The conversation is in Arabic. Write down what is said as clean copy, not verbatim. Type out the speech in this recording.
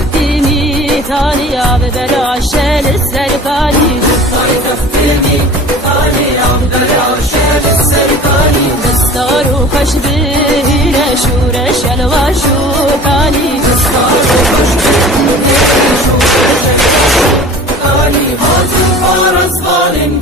كفتيمي تاني يا ببلاش للسرقاني كفتيمي تاني يا ببلاش للسرقاني دستار وخشبينا شورش الواشوكاني دستار وخشبينا شورش الواشوكاني هازم فارس ظالم